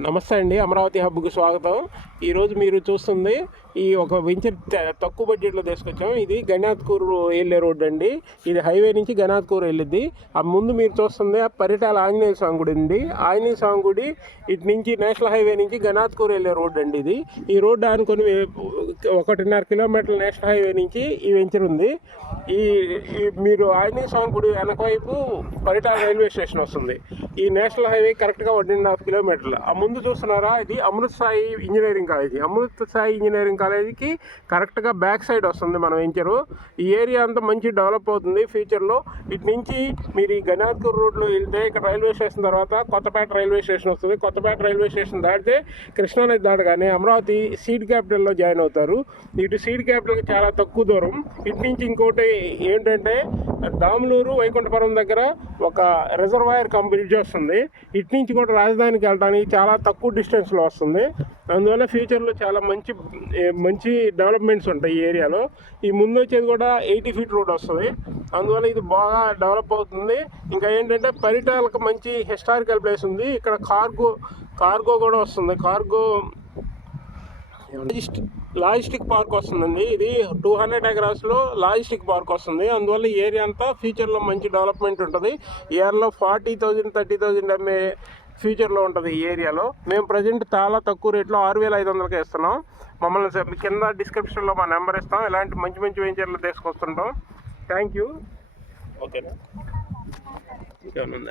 నమస్తే అండి, అమరావతి హబ్కు స్వాగతం. ఈరోజు మీరు చూస్తుంది ఈ ఒక వెంచర్ తక్కువ బడ్జెట్లో తీసుకొచ్చాం. ఇది గణాత్కూర్ వెళ్ళే రోడ్ అండి. ఇది హైవే నుంచి గణాత్కూర్ వెళ్ళిద్ది. ఆ ముందు మీరు చూస్తుంది పరిటాల ఆంజనేయ స్వామి గుడి అండి. ఆంజనేయ స్వామి గుడి ఇటు నుంచి నేషనల్ హైవే నుంచి గణాత్కూర్ వెళ్ళే రోడ్ అండి. ఇది ఈ రోడ్డు ఆనుకొని 1.5 కిలోమీటర్ల నేషనల్ హైవే నుంచి ఈ వెంచర్ ఉంది. ఈ మీరు ఆంజనేయ స్వామి గుడి వెనకవైపు పరిటాల రైల్వే స్టేషన్ వస్తుంది. ఈ నేషనల్ హైవే కరెక్ట్గా 1.5 కిలోమీటర్లు. ముందు చూస్తున్నారా, ఇది Amrit Sai engineering college. Amrit Sai engineering కాలేజీకి కరెక్ట్గా బ్యాక్ సైడ్ వస్తుంది మన వెంచరు. ఈ ఏరియా అంతా మంచి డెవలప్ అవుతుంది ఫ్యూచర్లో. ఇటు నుంచి మీరు ఈ గణాత్కూర్ రోడ్లో వెళ్తే ఇక్కడ రైల్వే స్టేషన్ తర్వాత కొత్తపేట రైల్వే స్టేషన్ వస్తుంది. కొత్తపేట రైల్వే స్టేషన్ దాటితే కృష్ణానది దాటగానే అమరావతి సీడ్ క్యాపిటల్లో జాయిన్ అవుతారు. ఇటు సీడ్ క్యాపిటల్కి చాలా తక్కువ దూరం. ఇటు నుంచి ఇంకోటి ఏంటంటే దాములూరు వైకుంఠపురం దగ్గర ఒక రిజర్వాయర్ బ్రిడ్జ్ వస్తుంది. ఇటు నుంచి కూడా రాజధానికి వెళ్ళడానికి చాలా తక్కువ డిస్టెన్స్లో వస్తుంది. అందువల్ల ఫ్యూచర్లో చాలా మంచి డెవలప్మెంట్స్ ఉంటాయి ఈ ఏరియాలో. ఈ ముందు వచ్చేది కూడా 80 ఫీట్ రోడ్ వస్తుంది. అందువల్ల ఇది బాగా డెవలప్ అవుతుంది. ఇంకా ఏంటంటే పరిటాలకు మంచి హిస్టారికల్ ప్లేస్ ఉంది. ఇక్కడ కార్గో కూడా వస్తుంది. కార్గో లాజిస్టిక్ పార్క్ వస్తుందండి. ఇది 200 ఎకరాస్లో లాజిస్టిక్ పార్క్ వస్తుంది. అందువల్ల ఈ ఏరియా అంతా ఫ్యూచర్లో మంచి డెవలప్మెంట్ ఉంటుంది. ఇయర్లో 40,000 30,000 అమ్మే ఫ్యూచర్లో ఉంటుంది ఈ ఏరియాలో. మేము ప్రజెంట్ చాలా తక్కువ రేట్లో 6,500కి ఇస్తున్నాం. మమ్మల్ని కింద డిస్క్రిప్షన్లో మా నెంబర్ ఇస్తాం. ఇలాంటి మంచి వెంచర్లు తీసుకొస్తుంటాం. Thank you. ఓకేనా? ఇంకేమన్నా